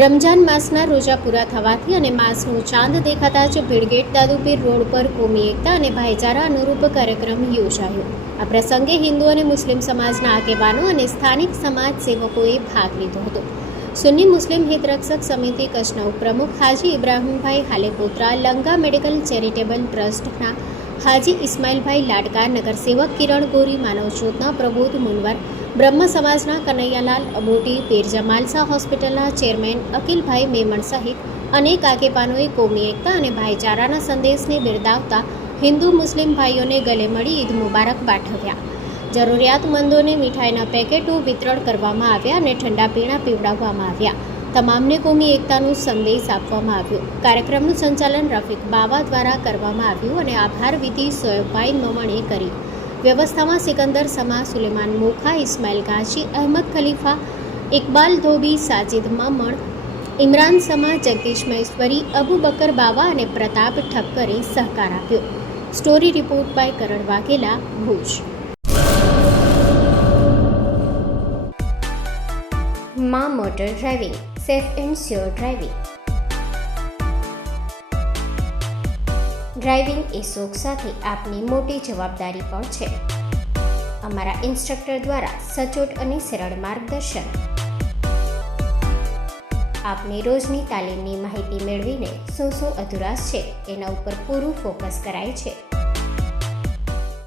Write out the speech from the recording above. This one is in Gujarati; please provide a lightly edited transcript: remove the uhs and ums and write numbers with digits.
રમજાન માસના રોજા પૂરા થવાથી અને માસનું ચાંદ દેખાતા જ ભીડગેટ દાદુપીર રોડ પર કોમી એકતા અને ભાઈચારા અનુરૂપ કાર્યક્રમ યોજાયો. આ પ્રસંગે હિન્દુ અને મુસ્લિમ સમાજના આગેવાનો અને સ્થાનિક સમાજ સેવકોએ ભાગ લીધો હતો. સુન્ની મુસ્લિમ હિતરક્ષક સમિતિ કચ્છના ઉપપ્રમુખ હાજી ઇબ્રાહીમભાઈ હાલેપોત્રા, લંગા મેડિકલ ચેરિટેબલ ટ્રસ્ટના હાજી ઇસ્માઇલભાઈ લાડકા, નગરસેવક કિરણ ગોરી, માનવજ્યોતના પ્રબોધ મુનવર, બ્રહ્મ સમાજના કનૈયાલાલ અબોટી, પીર જમાલસા હોસ્પિટલના ચેરમેન અકિલભાઈ મેમણ સહિત અનેક આગેવાનોએ કોમી એકતા અને ભાઈચારાના સંદેશને બિરદાવતા હિન્દુ મુસ્લિમ ભાઈઓને ગલે મળી ઈદ મુબારક પાઠવ્યા. જરૂરિયાતમંદોને મીઠાઈના પેકેટો વિતરણ કરવામાં આવ્યા અને ઠંડા પીણા પીવડાવવામાં આવ્યા. તમામને કોમી એકતાનો સંદેશ આપવામાં આવ્યો. કાર્યક્રમનું સંચાલન રફીક બાવા દ્વારા કરવામાં આવ્યું અને આભાર વિધિ સોયબભાઈ મમણે કરી. વ્યવસ્થામાં સિકંદર સમા, સુલેમાન મોખા, ઇસ્માઇલ ગાજી, અહેમદ ખલીફા, ઇકબાલ ધોબી, સાજિદ મમણ, ઇમરાન સમા, જગદીશ મહેશ્વરી, અબુ બકર બાવા અને પ્રતાપ ઠક્કરે સહકાર આપ્યો. Story report by Karan Vaghela, Bhuj. માં motor driving, safe and sure driving. Driving એ શોખ સાથે આપની મોટી જવાબદારી પણ છે. અમારા ઇન્સ્ટ્રક્ટર દ્વારા સચોટ અને સરળ માર્ગદર્શન. આપની રોજની તાલીમની માહિતી મેળવીને શું અધુરાશ છે એના ઉપર પૂરું ફોકસ કરાય છે.